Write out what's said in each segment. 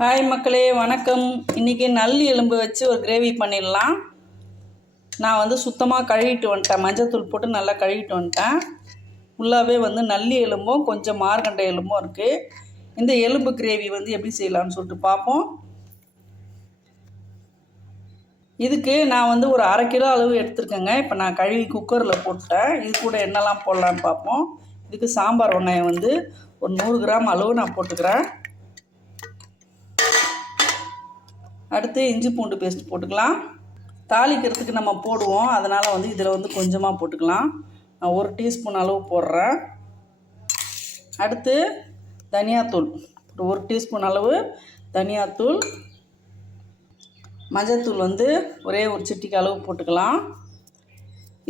Hi மக்களே வணக்கம். இன்றைக்கி நல்லி எலும்பு வச்சு ஒரு கிரேவி பண்ணிடலாம். நான் வந்து சுத்தமாக கழுவிட்டு வந்துட்டேன். மஞ்சத்தூள் போட்டு நல்லா கழுவிட்டு வந்துட்டேன். ஃபுல்லாகவே வந்து நல்லி எலும்பும் கொஞ்சம் மார்கண்ட எலும்பும் இருக்குது இந்த எலும்பு கிரேவி வந்து எப்படி செய்யலாம்னு சொல்லிட்டு பார்ப்போம். இதுக்கு நான் வந்து ஒரு அரை கிலோ அளவு எடுத்துருக்கேங்க. இப்போ நான் கழுவி குக்கரில் போட்டேன் இது கூட என்னெல்லாம் போடலான்னு பார்ப்போம். இதுக்கு சாம்பார் வெங்காயம் வந்து ஒரு நூறு கிராம் அளவு நான் போட்டுக்கிறேன். அடுத்து இஞ்சி பூண்டு பேஸ்ட் போட்டுக்கலாம். தாளிக்கிறதுக்கு நம்ம போடுவோம். அதனால் வந்து இதில் வந்து கொஞ்சமாக போட்டுக்கலாம். நான் ஒரு டீஸ்பூன் அளவு போடுறேன். அடுத்து தனியாத்தூள். ஒரு டீஸ்பூன் அளவு தனியாத்தூள். மஞ்சத்தூள் வந்து ஒரே ஒரு சிட்டிக்கு அளவு போட்டுக்கலாம்.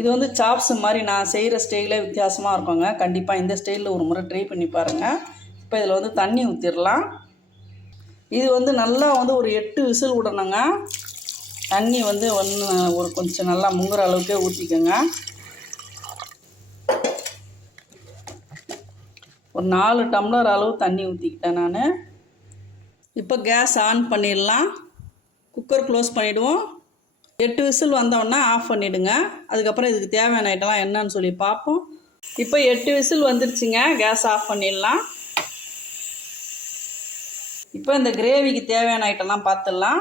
இது வந்து சாப்ஸ் மாதிரி நான் செய்கிற ஸ்டைலே வித்தியாசமாக இருக்குங்க. கண்டிப்பாக இந்த ஸ்டைலில் ஒரு முறை ட்ரை பண்ணி பாருங்கள் இப்போ இதில் வந்து தண்ணி ஊற்றிடலாம் இது வந்து நல்லா வந்து ஒரு எட்டு விசில் விடணுங்க. தண்ணி வந்து ஒன்று ஒரு கொஞ்சம் நல்லா முங்குற அளவுக்கே ஊற்றிக்கோங்க ஒரு நாலு டம்ளர் அளவு தண்ணி ஊற்றிக்கிட்டேன் நான். இப்போ கேஸ் ஆன் பண்ணிடலாம். குக்கர் க்ளோஸ் பண்ணிவிடுவோம் எட்டு விசில் வந்தோடனே ஆஃப் பண்ணிவிடுங்க அதுக்கப்புறம் இதுக்கு தேவையான ஐட்டம்லாம் என்னன்னு சொல்லி பார்ப்போம். இப்போ எட்டு விசில் வந்துருச்சுங்க. கேஸ் ஆஃப் பண்ணிடலாம். இப்போ இந்த கிரேவிக்கு தேவையான ஐட்டம்லாம் பார்த்துடலாம்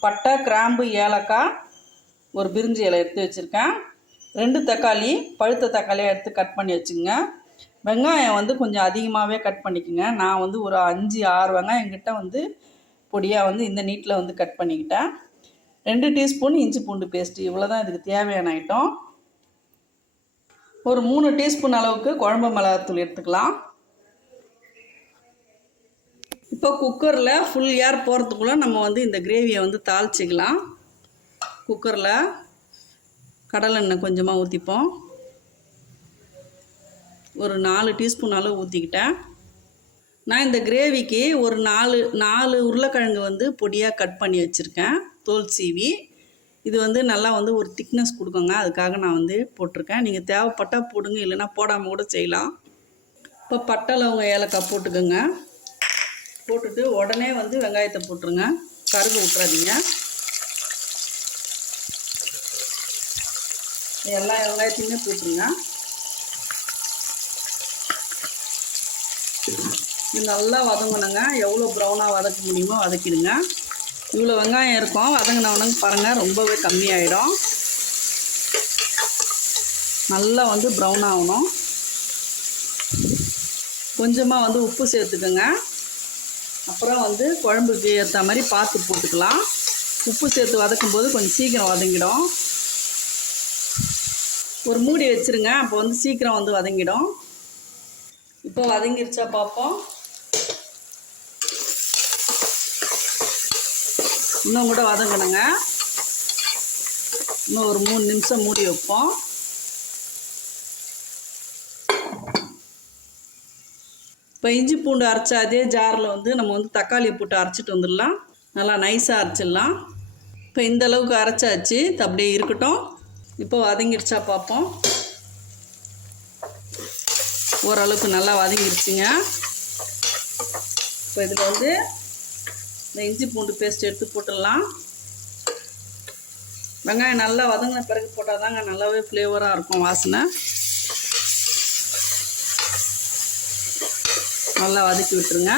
பட்டை கிராம்பு ஏலக்காய் ஒரு பிரிஞ்சி இலை எடுத்து வச்சுருக்கேன். ரெண்டு தக்காளி பழுத்த தக்காளியாக எடுத்து கட் பண்ணி வச்சுங்க. வெங்காயம் வந்து கொஞ்சம் அதிகமாகவே கட் பண்ணிக்கோங்க. நான் வந்து ஒரு அஞ்சு ஆறு வெங்காயம் என்கிட்ட வந்து பொடியாக வந்து இந்த நீட்டில் வந்து கட் பண்ணிக்கிட்டேன். ரெண்டு டீஸ்பூன் இஞ்சி பூண்டு பேஸ்ட்டு இவ்வளோ தான் இதுக்கு தேவையான ஐட்டம் ஒரு மூணு டீஸ்பூன் அளவுக்கு குழம்பு மிளகாத்தூள் எடுத்துக்கலாம். இப்போ குக்கரில் ஃபுல் ஏர் போகிறதுக்குள்ளே நம்ம வந்து இந்த கிரேவியை வந்து தாளிச்சிக்கலாம். குக்கரில் கடலெண்ணெய் கொஞ்சமாக ஊற்றிப்போம் ஒரு நாலு டீஸ்பூன் அளவு ஊற்றிக்கிட்டேன் நான் இந்த கிரேவிக்கு ஒரு நாலு நாலு உருளைக்கிழங்கு வந்து பொடியாக கட் பண்ணி வச்சுருக்கேன். தோல் சீவி. இது வந்து நல்லா வந்து ஒரு திக்னஸ் கொடுக்குங்க. அதுக்காக நான் வந்து போட்டிருக்கேன். நீங்கள் தேவைப்பட்டால் போடுங்க. இல்லைன்னா போடாமல் கூட செய்யலாம். இப்போ பட்டை லவங்க ஏலக்காய் போட்டுக்கோங்க. போட்டுட்டு உடனே வந்து வெங்காயத்தை போட்டுருங்க. கருகு விட்றாதீங்க எல்லா வெங்காயத்தையுமே போட்டுருங்க. இது நல்லா வதங்கணுங்க. எவ்வளோ ப்ரௌனாக வதக்க முடியுமோ வதக்கிடுங்க. இவ்வளோ வெங்காயம் இருக்கும். வதங்கினவனுங்க பாருங்கள் ரொம்பவே கம்மியாயிடும். நல்லா வந்து ப்ரௌன் ஆகணும். கொஞ்சமாக வந்து உப்பு சேர்த்துக்கோங்க. அப்புறம் வந்து குழம்புக்கு ஏற்ற மாதிரி பார்த்து போட்டுக்கலாம். உப்பு சேர்த்து வதக்கும் போது கொஞ்சம் சீக்கிரம் வதங்கிடும். ஒரு மூடி வச்சுருங்க அப்போ வந்து சீக்கிரம் வந்து வதங்கிடும். இப்போ வதங்கிருச்சா பார்ப்போம் இன்னும் கூட வதங்கணுங்க. இன்னும் ஒரு மூணு நிமிஷம் மூடி வைப்போம். இப்போ இஞ்சி பூண்டு அரைச்ச அதே ஜாரில் வந்து நம்ம வந்து தக்காளியை போட்டு அரைச்சிட்டு வந்துடலாம். நல்லா நைஸாக அரைச்சிடலாம். இப்போ இந்த அளவுக்கு அரைச்சாச்சு. அப்படியே இருக்கட்டும். இப்போ வதங்கிடுச்சா பார்ப்போம். ஓரளவுக்கு நல்லா வதங்கிடுச்சுங்க. இப்போ இதில் வந்து இந்த இஞ்சி பூண்டு பேஸ்ட் எடுத்து போட்டுடலாம். வெங்காயம் நல்லா வதங்கின பிறகு போட்டால் தாங்க நல்லாவே ஃப்ளேவராக இருக்கும் வாசனை. நல்லா வதக்கி விட்டுருங்க.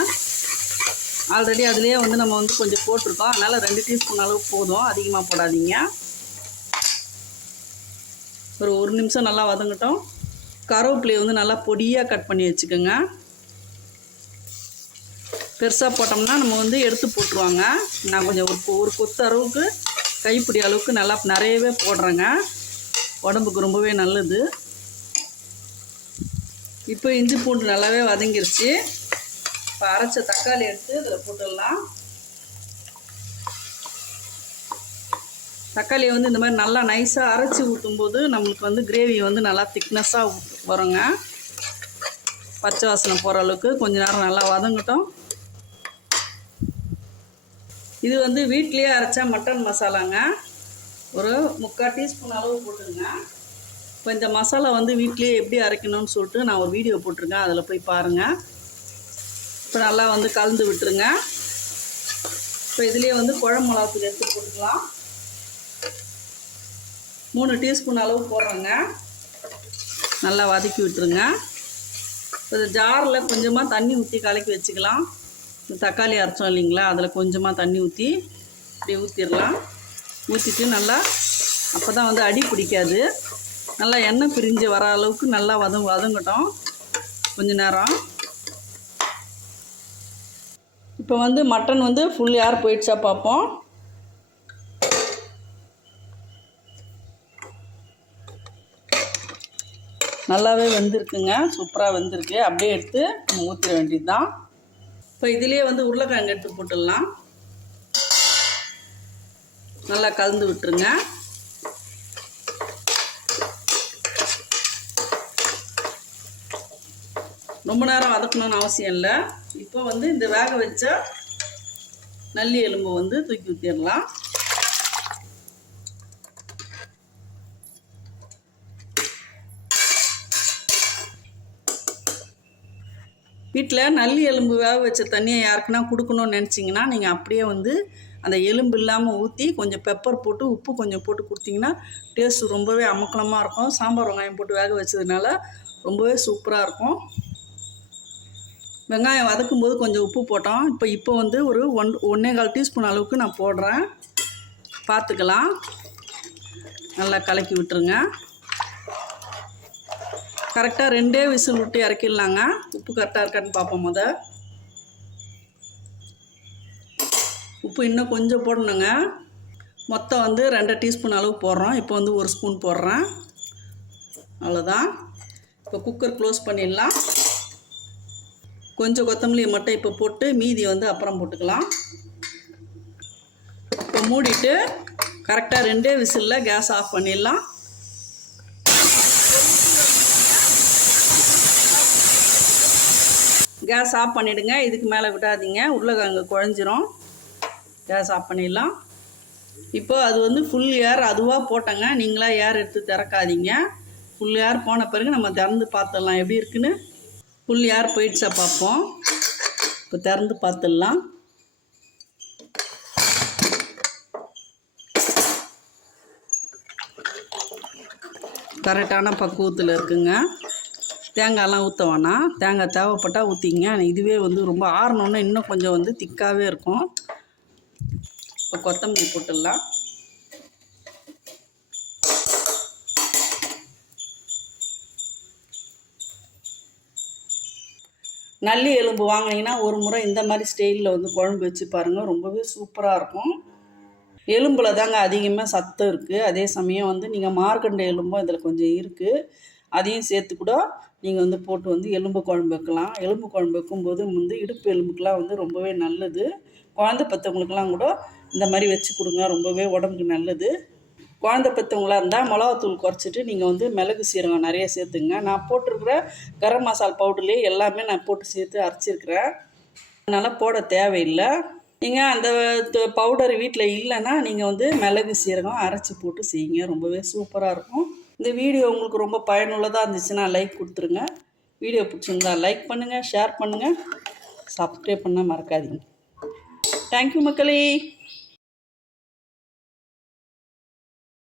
ஆல்ரெடி அதுலேயே வந்து நம்ம வந்து கொஞ்சம் போட்டிருக்கோம். அதனால் ரெண்டு டீஸ்பூன் அளவு போதும். அதிகமாக போடாதீங்க. ஒரு ஒரு நிமிஷம் நல்லா வதங்கட்டும். கருவேப்பிலையை வந்து நல்லா பொடியாக கட் பண்ணி வச்சுக்கோங்க. பெருசாக போட்டோம்னா நம்ம வந்து எடுத்து போட்டுருவாங்க. நான் கொஞ்சம் ஒரு ஒரு கொத்து அளவுக்கு கைப்பிடி அளவுக்கு நல்லா நிறையவே போடுறேங்க. உடம்புக்கு ரொம்பவே நல்லது. இப்போ இஞ்சி பூண்டு நல்லாவே வதங்கிருச்சு. இப்போ அரைச்ச தக்காளி எடுத்து இதில் போட்டுடலாம். தக்காளியை வந்து இந்த மாதிரி நல்லா நைஸாக அரைச்சி ஊற்றும்போது நம்மளுக்கு வந்து கிரேவி வந்து நல்லா திக்னஸ்ஸாக வருங்க. பச்சை வாசனை போகிற அளவுக்கு கொஞ்ச நேரம் நல்லா வதங்கட்டும். இது வந்து வீட்லேயே அரைச்சா மட்டன் மசாலாங்க. ஒரு முக்கால் டீஸ்பூன் அளவு போட்டுருங்க இப்போ இந்த மசாலா வந்து வீட்லேயே எப்படி அரைக்கணும்னு சொல்லிட்டு நான் ஒரு வீடியோ போட்டிருக்கேன். அதில் போய் பாருங்கள் இப்போ நல்லா வந்து கலந்து விட்டுருங்க. இப்போ இதுலேயே வந்து குழம்பு மிளகாத்தூள் எடுத்து போட்டுக்கலாம். மூணு டீஸ்பூன் அளவு போடுறேங்க. நல்லா வதக்கி விட்டுருங்க. இப்போ இந்த ஜாரில் கொஞ்சமாக தண்ணி ஊற்றி கலக்கி வச்சுக்கலாம். இந்த தக்காளி அரைச்சோம் இல்லைங்களா? அதில் கொஞ்சமாக தண்ணி ஊற்றி இப்படி ஊற்றிடலாம் ஊற்றிட்டு நல்லா அப்போ தான் வந்து அடி பிடிக்காது. நல்லா எண்ணெய் பிரிஞ்சு வர அளவுக்கு நல்லா வதம் வதங்கட்டும். கொஞ்ச நேரம். இப்போ வந்து மட்டன் வந்து ஃபுல் யார் போயிடுச்சா பார்ப்போம் நல்லாவே வந்திருக்குங்க. சூப்பராக வந்திருக்கு. அப்படியே எடுத்து நம்ம ஊற்றிட வேண்டியது தான் இப்போ இதுலேயே வந்து உருளைக்கிழங்கு எடுத்து போட்டுடலாம். நல்லா கலந்து விட்டுருங்க. ரொம்ப நேரம் வதக்கணும்னு அவசியம் இல்லை. இப்போ வந்து இந்த வேக வச்ச நல்லி எலும்பை வந்து தூக்கி ஊற்றிடலாம் வீட்டில் நல்லி எலும்பு வேக வச்ச தண்ணியை யாருக்குன்னா கொடுக்கணும்னு நினச்சிங்கன்னா நீங்கள் அப்படியே வந்து அந்த எலும்பு இல்லாமல் ஊற்றி கொஞ்சம் பெப்பர் போட்டு உப்பு கொஞ்சம் போட்டு கொடுத்தீங்கன்னா டேஸ்ட் ரொம்பவே அமக்கலமாக இருக்கும். சாம்பார் வெங்காயம் போட்டு வேக வச்சதுனால ரொம்பவே சூப்பராக இருக்கும். வெங்காயம் வதக்கும் போது கொஞ்சம் உப்பு போட்டோம். இப்போ இப்போ வந்து ஒரு ஒன் ஒன்றே கால் டீஸ்பூன் அளவுக்கு நான் போடுறேன். பார்த்துக்கலாம். நல்லா கலக்கி விட்டுருங்க. கரெக்டாக ரெண்டே விசில் விட்டு இறக்கிடலாங்க. உப்பு கரெக்டாக இருக்கான்னு பார்ப்போம் முத. உப்பு இன்னும் கொஞ்சம் போடணுங்க. மொத்தம் வந்து ரெண்டு டீஸ்பூன் அளவு போடுறோம். இப்போ வந்து ஒரு ஸ்பூன் போடுறேன். அவ்வளோதான் இப்போ குக்கர் க்ளோஸ் பண்ணிடலாம். கொஞ்சம் கொத்தமல்லியை மட்டும் இப்போ போட்டு மீதி வந்து அப்புறம் போட்டுக்கலாம். இப்போ மூடிட்டு கரெக்டாக ரெண்டே விசிலில் கேஸ் ஆஃப் பண்ணிடலாம். கேஸ் ஆஃப் பண்ணிவிடுங்க இதுக்கு மேலே விடாதீங்க. உருளைக்கிழங்கு குழஞ்சிரும். கேஸ் ஆஃப் பண்ணிடலாம். இப்போ அது வந்து ஃபுல் ஏர் அதுவாக போட்டங்க. நீங்களாக ஏர் எடுத்து திறக்காதீங்க. ஃபுல் ஏர் போன பிறகு நம்ம திறந்து பார்த்துடலாம். எப்படி இருக்குன்னு? ஃபுல் யார் போயிடுச்சா பார்ப்போம். இப்போ திறந்து பார்த்துடலாம். கரெக்டான பக்குவத்தில் இருக்குங்க. தேங்காயெல்லாம் ஊற்ற வேணாம். தேங்காய் தேவைப்பட்டால் ஊற்றிங்க இதுவே வந்து ரொம்ப ஆறணுன்னா இன்னும் கொஞ்சம் வந்து திக்காகவே இருக்கும். இப்போ கொத்தமல்லி போட்டுடலாம். நல்லி எலும்பு வாங்கினீங்கன்னா ஒரு முறை இந்த மாதிரி ஸ்டைலில் வந்து குழம்பு வச்சு பாருங்கள் ரொம்பவே சூப்பராக இருக்கும். எலும்பில் தாங்க அதிகமாக சத்தம் இருக்குது அதே சமயம் வந்து நீங்கள் மார்க்கண்ட எலும்பும் இதில் கொஞ்சம் இருக்குது அதையும் சேர்த்து கூட நீங்கள் வந்து போட்டு வந்து எலும்பு குழம்பு வைக்கலாம். எலும்பு குழம்பு வைக்கும்போது வந்து இடுப்பு எலும்புக்கெலாம் வந்து ரொம்பவே நல்லது. குழந்தை பத்தவங்களுக்கெல்லாம் கூட இந்த மாதிரி வச்சு கொடுங்க. ரொம்பவே உடம்புக்கு நல்லது. குழந்தை பெற்றவங்களாக இருந்தால் மிளகாத்தூள் குறைச்சிட்டு நீங்கள் வந்து மிளகு சீரகம் நிறைய சேர்த்துங்க. நான் போட்டிருக்கிற கரம் மசால் பவுடர்லேயே எல்லாமே நான் போட்டு சேர்த்து அரைச்சிருக்கிறேன். அதனால் போட தேவையில்லை. நீங்கள் அந்த பவுடர் வீட்டில் இல்லைன்னா நீங்கள் வந்து மிளகு சீரகம் அரைச்சி போட்டு செய்யுங்க. ரொம்பவே சூப்பராக இருக்கும். இந்த வீடியோ உங்களுக்கு ரொம்ப பயனுள்ளதாக இருந்துச்சுன்னா லைக் கொடுத்துருங்க. வீடியோ பிடிச்சிருந்தா லைக் பண்ணுங்கள் ஷேர் பண்ணுங்கள் சப்ஸ்கிரைப் பண்ண மறக்காதீங்க. தேங்க்யூ மக்களே.